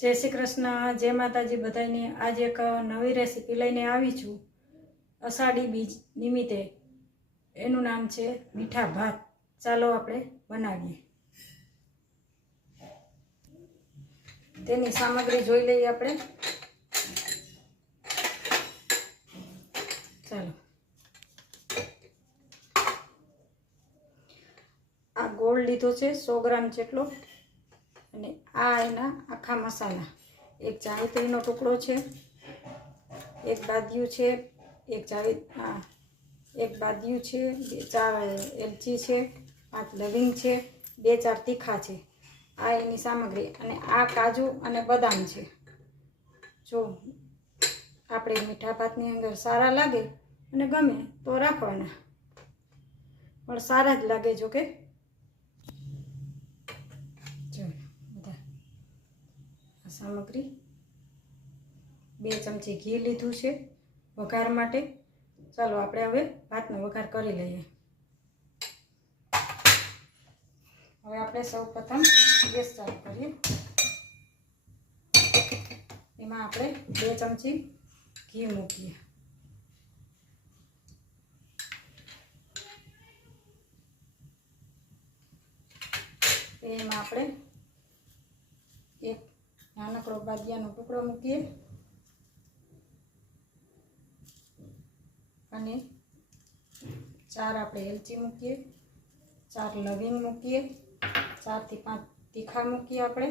जय श्री कृष्ण। जय माताजी बधाईने। आज एक नवी रेसिपी लईने आवी छुं अषाढ़ी बीज निमित्ते। एनुं नाम छे मीठा भात। चालो आपणे बनावीए। तेनी सामग्री जोई लईए आपणे। चालो आ गोळ लीधो छे 100 ग्राम जेटलो અને આ એના આખા મસાલા। એક જાવિત્રીનો ટુકડો છે, એક બાદિયું છે, એક બાદિયું છે, 4 એલચી છે, 5 લવિંગ છે, 2-4 તીખા છે। આ એની સામગ્રી। અને આ કાજુ અને બદામ છે। જો આપણે મીઠા ભાતની અંદર સારા લાગે અને ગમે તો રાખવાના, પણ સારા જ લાગે। જો કે सामग्री 2 चमची घी लीधुं छे वघार माटे। चालो आपणे हवे भातनो वघार करी लईए। हवे आपणे सौप्रथम गैस चालू करीए। एमां आपणे 2 चमची घी मूकीए। एमां आपणे एक नानकड़ो बादियानो टुकड़ो मूकीए अने 4 आपणे एलची मूकीए, 4 लविंग मूकीए, 4 થી 5 तीखा मूकीए आपणे,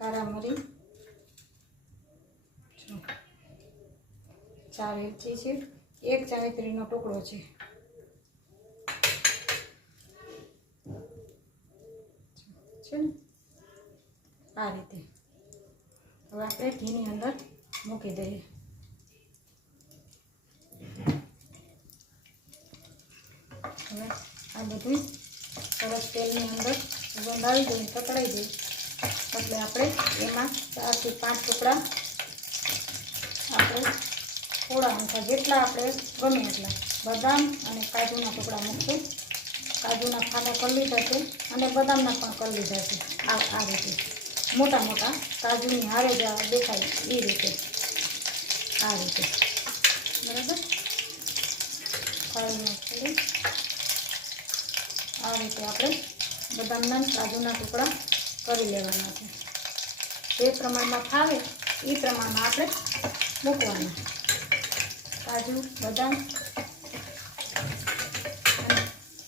कारा मरी, 4 एलची छे, 1 जावित्रीनो टुकड़ो छे। आ रीते हवे आपणे घीनी अंदर मूकी दઈએ। हवे आ बधुं सरस तेलनी अंदर सुगंध આવી જાય, પકડાઈ જાય એટલે આપણે એમાં 4 થી 5 ટુકડા આપણે થોડા અમથા જેટલા આપણે ગમે એટલા બદામ અને કાજુના ટુકડા મૂકશું। काजूना फाला कर लीधा है और बदामना पण कर लीधा है। आ रीते मोटा मोटा काजूनी हारे ज देखाय ए रीते, आ रीते बराबर फाळीने छेड़े आ रीते आपणे बदामना काजूना टुकड़ा करी लेवाना छे। जे प्रमाणमां फावे ए प्रमाणमां आपणे मूकवाना काजू बदाम।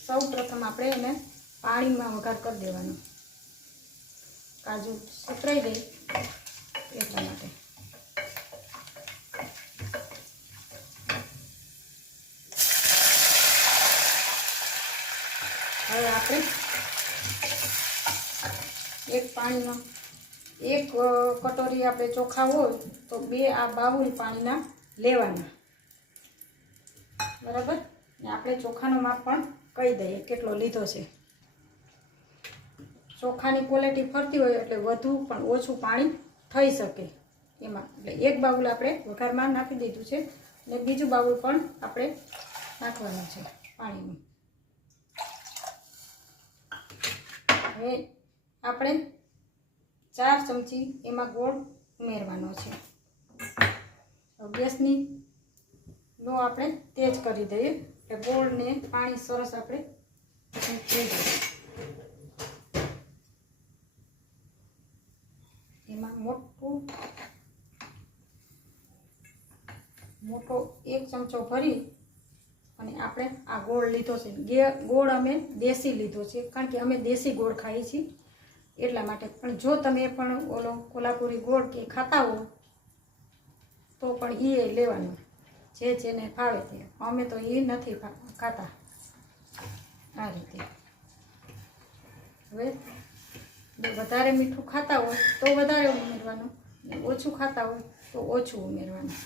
सौ प्रथम आपणे एने पाणी में वघार कर देवानो। काजू सुकराई दे એટલા માટે। હવે આપણે એક પાણીનો 1 કટોરી આપણે ચોખા હોય તો 2 આ બાઉલ પાણીના લેવાના, બરાબર। ને આપણે ચોખાનો માપ પણ कही दઈએ કેટલો લીધો છે। ચોખાની ક્વોલિટી ફરતી હોય એટલે વધુ પણ ઓછું પાણી થઈ શકે એમાં। એટલે એક બાઉલ આપણે વઘારમાં નાખી દીધું છે અને બીજું બાઉલ પણ આપણે નાખવાનું છે પાણીનું। હવે આપણે 4 ચમચી એમાં ગોળ ઉમેરવાનો છે। ગેસની લો આપણે તેજ કરી દઈએ। गोळ ने पानी सरस आपणे થઈ જાય। એમાં મોટો 1 ચમચો ભરી અને આપણે આ ગોળ લીધો છે। ગોળ અમે દેશી લીધો છે કારણ કે અમે દેશી ગોળ ખાઈએ છીએ એટલા માટે। પણ જો તમે પણ ઓલો કોલ્હાપુરી ગોળ કે ખાતા હો તો પણ એ લેવાનો, જે જેને ફાવે તે। અમે તો એ નથી ખાતા। આ રીતે હવે વધારે મીઠું ખાતા હોય તો વધારે ઉમેરવાનું, ઓછું ખાતા હોય તો ઓછું ઉમેરવાનું।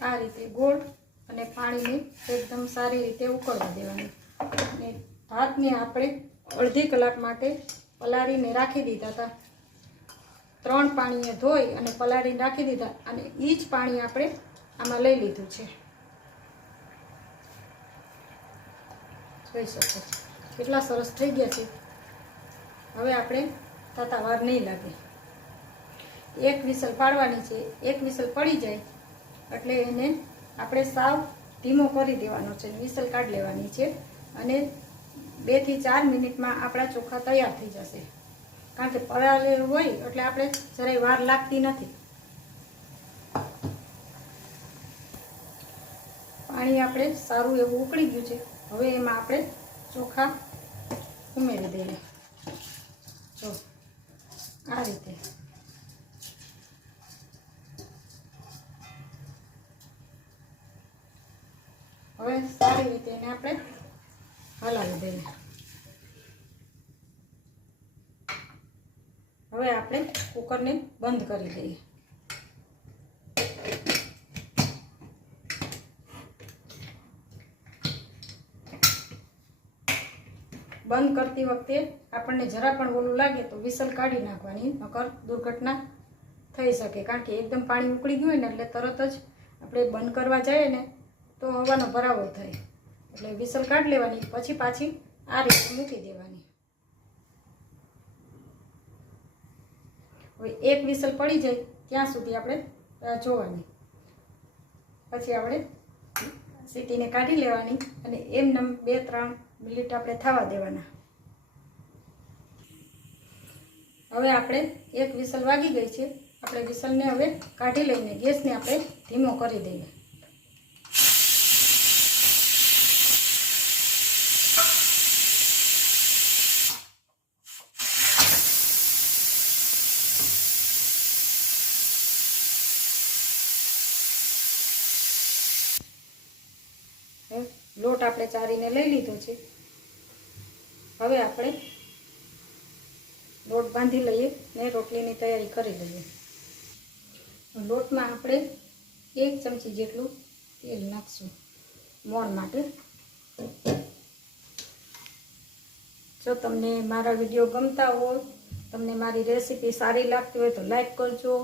આ રીતે ગોળ અને પાણીને એકદમ સારી રીતે ઉકળવા દેવાનું। અને ભાતને આપણે અડધી કલાક માટે પલાળીને રાખી દીધા હતા। 3 પાણીએ ધોઈ અને પલાળીને રાખી દીધા અને એ જ પાણી આપણે આમાં લઈ લીધું છે। જોઈ શકો કેટલા સરસ થઈ ગયા છે। હવે આપણે થતા વાર નહીં લાગે. એક વિસલ પાડવાની છે. એક વિસલ પડી જાય એટલે એને આપણે સાવ ધીમો કરી દેવાનો છે. વિસલ કાઢી લેવાની છે અને 2 થી 4 મિનિટમાં આપણા ચોખા તૈયાર થઈ જશે. કારણ કે પલાળેલું હોય એટલે આપણે જરાય વાર લાગતી નથી. પાણી આપણે સારું એવું ઉકળી ગયું છે. હવે એમાં આપણે ચોખા ઉમેરી દઈએ. જો આ રીતે. હવે સારી રીતે એને આપણે હલાવી દઈએ. હવે આપણે કુકરને બંધ કરી દઈએ. બંધ કરતી વખતે આપણને જરા પણ ઓલું લાગે તો વિસલ કાઢી નાખવાની, નકર દુર્ઘટના થઈ શકે. કારણ કે એકદમ પાણી ઉકળી ગયું હોય ને એટલે તરત જ આપણે બંધ કરવા જઈએ ને તો હવાનો ભરાવો થાય. એટલે વિસલ કાઢી લેવાની, પછી પાછી આ રીતે મૂકી દેવાની. હવે એક વિસલ પડી જાય ત્યાં સુધી આપણે જોવાની. પછી આપણે સીટીને કાઢી લેવાની અને એમનેમ 2-3 મિનિટ આપણે થવા દેવાના. હવે આપણે એક વિસલ વાગી ગઈ છે. આપણે વિસલને હવે કાઢી લઈને ગેસને આપણે ધીમો કરી દઈએ. લોટ આપણે ચારીને લઈ લીધો છે. હવે આપણે લોટ બાંધી લઈએ ને રોટલીની તૈયારી કરી લઈએ. લોટમાં આપણે 1 ચમચી જેટલું તેલ નાખશું મોણ માટે. જો તમને મારા વિડીયો ગમતા હોય, તમને મારી રેસીપી સારી લાગતી હોય તો લાઈક કરજો,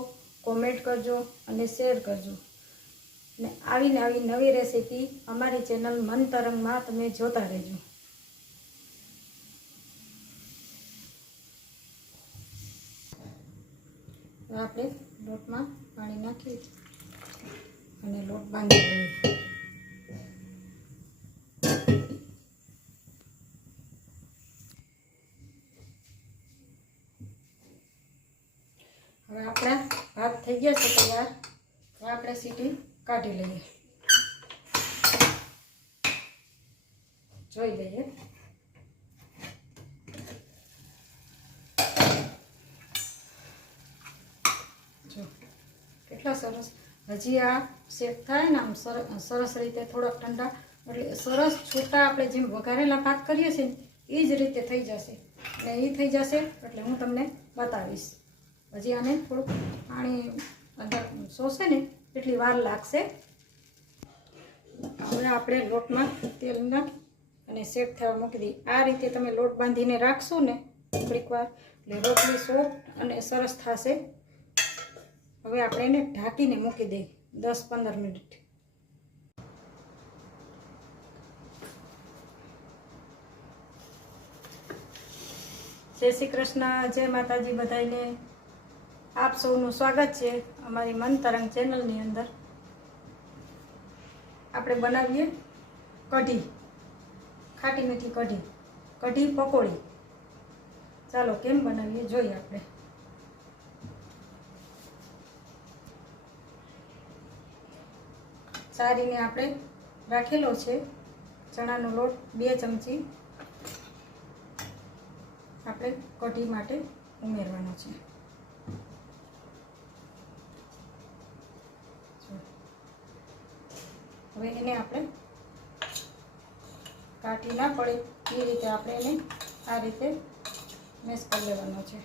કોમેન્ટ કરજો અને શેર કરજો. ને આવી નવી રેસીપી અમારી ચેનલ મન તરંગમાં તમે જોતા રહેજો. આપણે લોટમાં પાણી નાખી અને લોટ બાંધી લઈએ. હવે આપણા ભાત થઈ ગયા છે તૈયાર. હવે આપણે સીટી કાઢી લઈએ. જોઈ લઈએ. જો કેટલા સરસ. હજી આ શેક થાય ને આમ સરસ રીતે થોડાક ઠંડા એટલે સરસ છૂટા આપણે જેમ વઘારેલા ભાત કરીએ છીએ ને એ જ રીતે થઈ જશે. એટલે એ થઈ જશે એટલે હું તમને બતાવીશ. હજી આને થોડુંક પાણી અંદર શોષે ને એટલી વાર લાગશે. હવે આપણે લોટમાં તેલ નાખી અને સેટ થવા મૂકી દઈએ. આ રીતે તમે લોટ બાંધીને રાખશો ને થોડીક વાર એટલે રોટલી સોફ્ટ અને સરસ થશે. હવે આપણે એને ઢાંકીને મૂકી દઈએ 10-15 મિનિટ. જય શ્રી કૃષ્ણ, જય માતાજી બધાને. આપ સૌનું સ્વાગત છે અમારી મન તરંગ ચેનલની અંદર. આપણે બનાવીએ કઢી, ખાટી મીઠી કઢી, કઢી પકોડી. ચાલો કેમ બનાવીએ જોઈએ. આપણે ચારીને આપણે રાખેલો છે ચણાનો લોટ 2 ચમચી આપણે કઢી માટે ઉમેરવાનો છે. હવે એને આપણે કાઢી ના પડે એ રીતે આપણે એને આ રીતે મેશ કરી લેવાનો છે.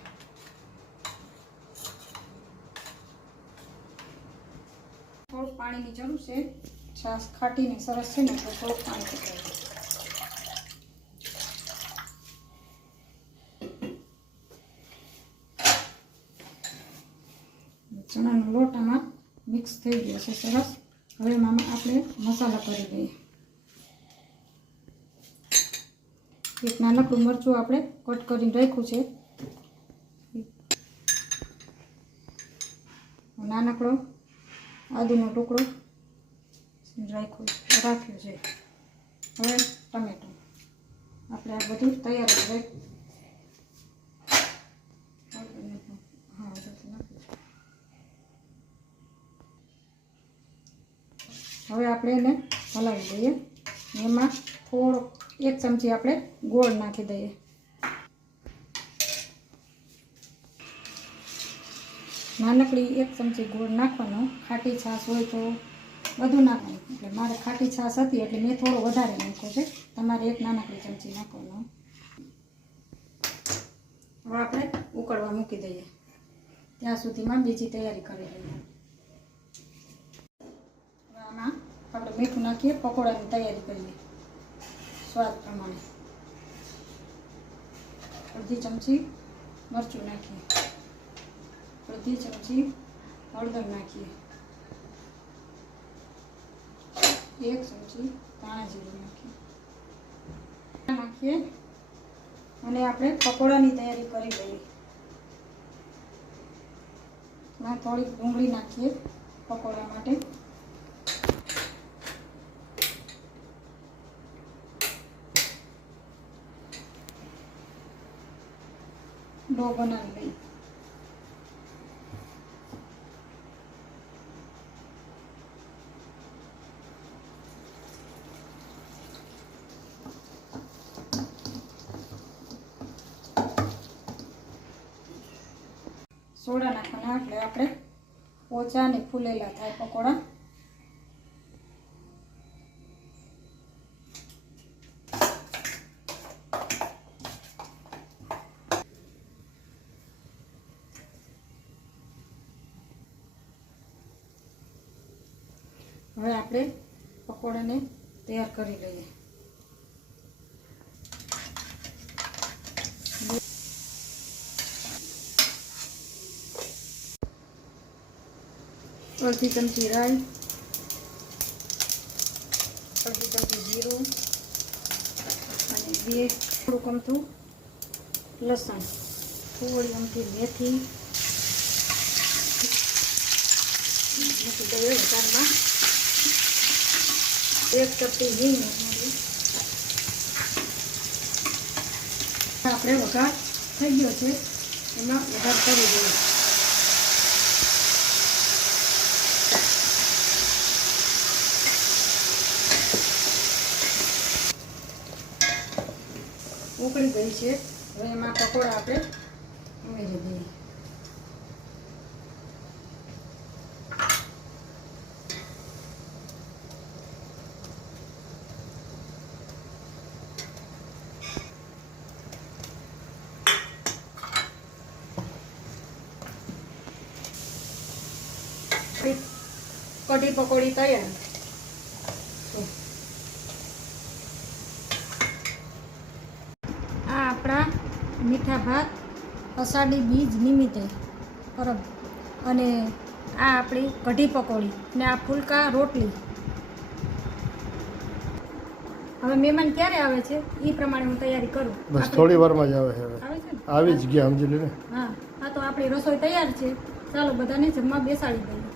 થોડુંક પાણીની જરૂર છે. છાશ ખાટીને સરસ છે ને તો થોડુંક પાણી પકડાય. ચણાનો લોટ આમાં મિક્સ થઈ ગયો છે સરસ. હવે એમાં આપણે મસાલા કરી દઈએ. એક નાનકડું મરચું આપણે કટ કરીને રાખ્યું છે, નાનકડો આદુનો ટુકડો રાખ્યો છે. હવે ટમેટું આપણે આ બધું તૈયાર જ રહે. હવે આપણે એને હલાવી દઈએ. એમાં થોડો 1 ચમચી આપણે ગોળ નાખી દઈએ. નાનકડી 1 ચમચી ગોળ નાખવાનો. ખાટી છાશ હોય તો બધું નાખવાનું. એટલે મારે ખાટી છાશ હતી એટલે મેં થોડો વધારે નાખ્યો છે. તમારે 1 નાનકડી ચમચી નાખવાનો. હવે આપણે ઉકળવા મૂકી દઈએ. ત્યાં સુધીમાં બીજી તૈયારી કરી લઈએ. હવે આમાં આપણે મીઠું નાખીએ. પકોડાની તૈયારી કરીએ સ્વાદ પ્રમાણે. અડધી ચમચી મરચું નાખીએ. અડધી ચમચી હળદર નાખીએ. 1 ચમચી ધાણા જીરું નાખીએ અને આપણે પકોડાની તૈયારી કરી લઈએ. માં થોડીક ડુંગળી નાખીએ પકોડા માટે. ડો બનાવી લઈએ. સોડા નાખવાના એટલે આપણે ઓછા અને ફૂલેલા થાય પકોડા. હવે આપણે પકોડાને તૈયાર કરી લઈએ. અડધી ચમચી રાઈ, અડધી ચમચી જીરું અને 2 થોડુંક અમથું લસણ, થોડી અમથી મેથી મૂકી દઈએ વઘારમાં. 1 ચપટી હિંગ આપણે વઘાર થઈ ગયો છે. એમાં વઘાર કરી દઈએ. ઉકળી ગઈ છે. હવે એમાં પકોડા આપણે ઉમેરી દઈએ. કઢી પકોડી તૈયાર. આ આપણા મીઠા ભાત અષાઢી બીજ નિમિત્તે પરબ અને આ આપણી કઢી પકોડી ને આ ફુલકા રોટલી. હવે મહેમાન ક્યારે આવે છે એ પ્રમાણે હું તૈયારી કરું. બસ થોડી વારમાં જ આવે છે. આવે છે ને? આવી જ ગયા સમજી લે ને. હા તો આપણી રસોઈ તૈયાર છે. ચાલો બધાને જમવા બેસાડી દઈએ.